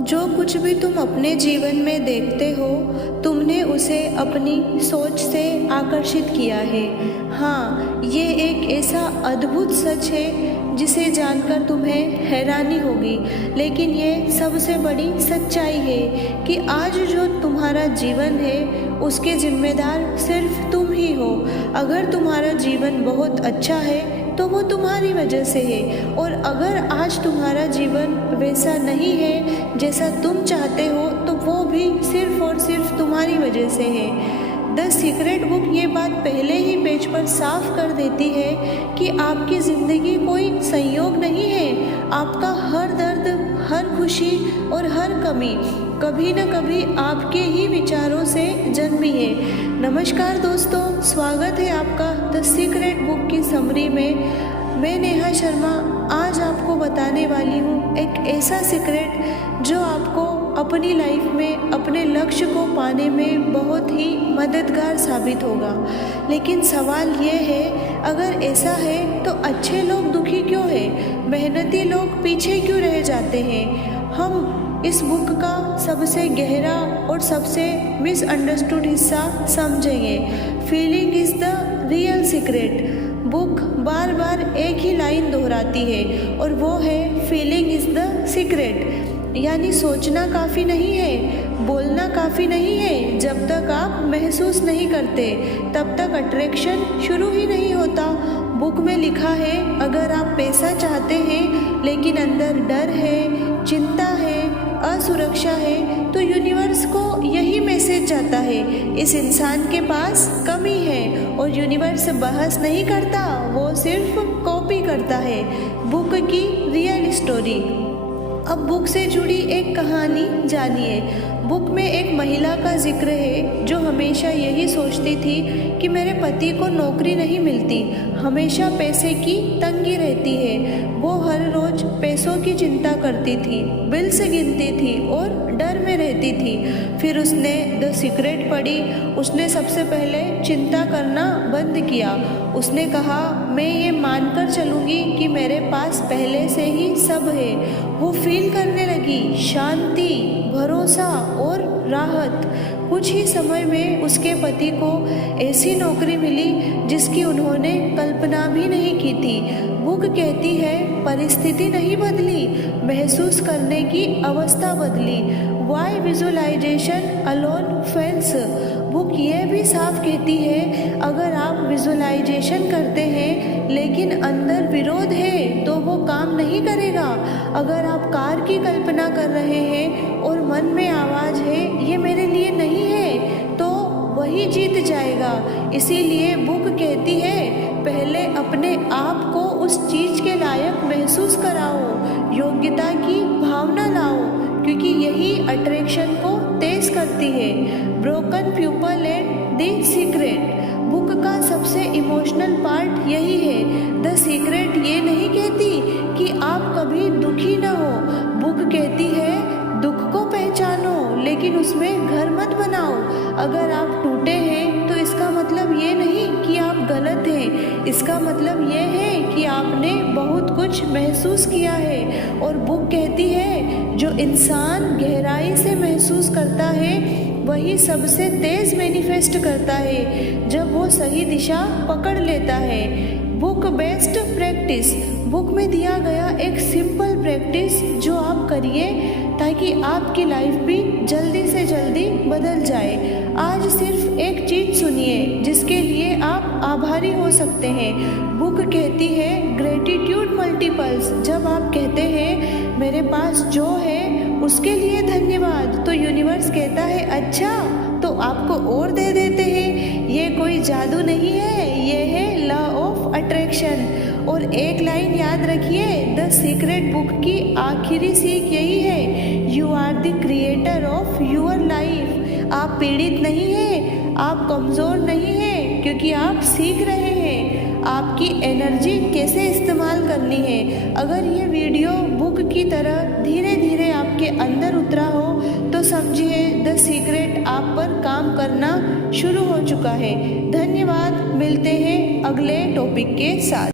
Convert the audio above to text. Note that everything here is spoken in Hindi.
जो कुछ भी तुम अपने जीवन में देखते हो, तुमने उसे अपनी सोच से आकर्षित किया है। हाँ, ये एक ऐसा अद्भुत सच है जिसे जानकर तुम्हें हैरानी होगी, लेकिन ये सबसे बड़ी सच्चाई है कि आज जो तुम्हारा जीवन है उसके जिम्मेदार सिर्फ तुम ही हो। अगर तुम्हारा जीवन बहुत अच्छा है तो वो तुम्हारी वजह से है, और अगर आज तुम्हारा जीवन वैसा नहीं है जैसा तुम चाहते हो तो वो भी सिर्फ और सिर्फ तुम्हारी वजह से है। द सीक्रेट बुक ये बात पहले ही पेज पर साफ कर देती है कि आपकी ज़िंदगी कोई संयोग नहीं है। आपका हर दर्द, हर खुशी और हर कमी कभी न कभी आपके ही विचारों से जन्मी है। नमस्कार दोस्तों, स्वागत है आपका द सीक्रेट बुक की समरी में। मैं नेहा शर्मा आज आपको बताने वाली हूँ एक ऐसा सीक्रेट जो आपको अपनी लाइफ में अपने लक्ष्य को पाने में बहुत ही मददगार साबित होगा। लेकिन सवाल ये है, अगर ऐसा है तो अच्छे लोग दुखी क्यों हैं? मेहनती लोग पीछे क्यों रह जाते हैं? हम इस बुक का सबसे गहरा और सबसे मिसअंडरस्टूड हिस्सा समझेंगे। Feeling is the real secret. Book बार बार एक ही लाइन दोहराती है और वो है फीलिंग इज़ द सीक्रेट। यानी सोचना काफ़ी नहीं है, बोलना काफ़ी नहीं है। जब तक आप महसूस नहीं करते तब तक अट्रैक्शन शुरू ही नहीं होता। बुक में लिखा है, अगर आप पैसा चाहते हैं लेकिन अंदर डर है, चिंता है, असुरक्षा है, तो यूनिवर्स को यही मैसेज जाता है, इस इंसान के पास कमी है। और यूनिवर्स बहस नहीं करता, वो सिर्फ कॉपी करता है। बुक की रियल स्टोरी। अब बुक से जुड़ी एक कहानी जानिए। बुक में एक महिला का जिक्र है जो हमेशा यही सोचती थी कि मेरे पति को नौकरी नहीं मिलती, हमेशा पैसे की तंगी रहती है। वो हर रोज पैसों की चिंता करती थी, बिल्स गिनती थी और डर में रहती थी। फिर उसने द सीक्रेट पढ़ी। उसने सबसे पहले चिंता करना बंद किया। उसने कहा, मैं ये मानकर चलूँगी कि मेरे पास पहले से ही सब है। वो फील करने लगी शांति, भरोसा और राहत। कुछ ही समय में उसके पति को ऐसी नौकरी मिली जिसकी उन्होंने कल्पना भी नहीं की थी। बुक कहती है, परिस्थिति नहीं बदली, महसूस करने की अवस्था बदली। Why visualization alone fails. Book ये भी साफ कहती है, अगर आप विजुअलाइजेशन करते हैं लेकिन अंदर विरोध है तो वो काम नहीं करेगा। अगर आप कार की कल्पना कर रहे हैं और मन में आवाज़ है, ये मेरे लिए नहीं है, तो वही जीत जाएगा। इसीलिए बुक कहती है, पहले अपने आप को उस चीज़ के लायक महसूस कराओ, योग्यता की भावना लाओ, क्योंकि यही अट्रैक्शन को तेज करती है। Broken people and the secret. Book का सबसे इमोशनल पार्ट यही है। द सीक्रेट ये नहीं कहती कि आप कभी दुखी न हो। बुक कहती है, दुख को पहचानो लेकिन उसमें घर मत बनाओ। अगर आप टूटे हैं तो इसका मतलब ये नहीं कि आप गलत हैं, इसका मतलब ये है कि आपने बहुत कुछ महसूस किया है। और बुक कहती है, जो इंसान गहराई से महसूस करता है वही सबसे तेज मैनिफेस्ट करता है जब वो सही दिशा पकड़ लेता है। Book best practice. बुक में दिया गया एक सिंपल प्रैक्टिस जो आप करिए ताकि आपकी लाइफ भी जल्दी से जल्दी बदल जाए। आज सिर्फ एक चीज़ सुनिए जिसके लिए आप आभारी हो सकते हैं। बुक कहती है, ग्रेटिट्यूड मल्टीपल्स। जब आप कहते हैं, मेरे पास जो है उसके लिए धन्यवाद, तो यूनिवर्स कहता है, अच्छा तो आपको और दे देते हैं। ये कोई जादू नहीं है, ये है लॉ ऑफ अट्रैक्शन। और एक लाइन याद रखिए, द सीक्रेट बुक की आखिरी सीख यही है, you are the creator of your life. आप पीड़ित नहीं हैं, आप कमज़ोर नहीं हैं, क्योंकि आप सीख रहे हैं आपकी एनर्जी कैसे इस्तेमाल करनी है। अगर ये वीडियो बुक की तरह धीरे धीरे आपके अंदर उतरा हो तो समझिए द सीक्रेट आप पर काम करना शुरू हो चुका है। धन्यवाद, मिलते हैं अगले टॉपिक के साथ।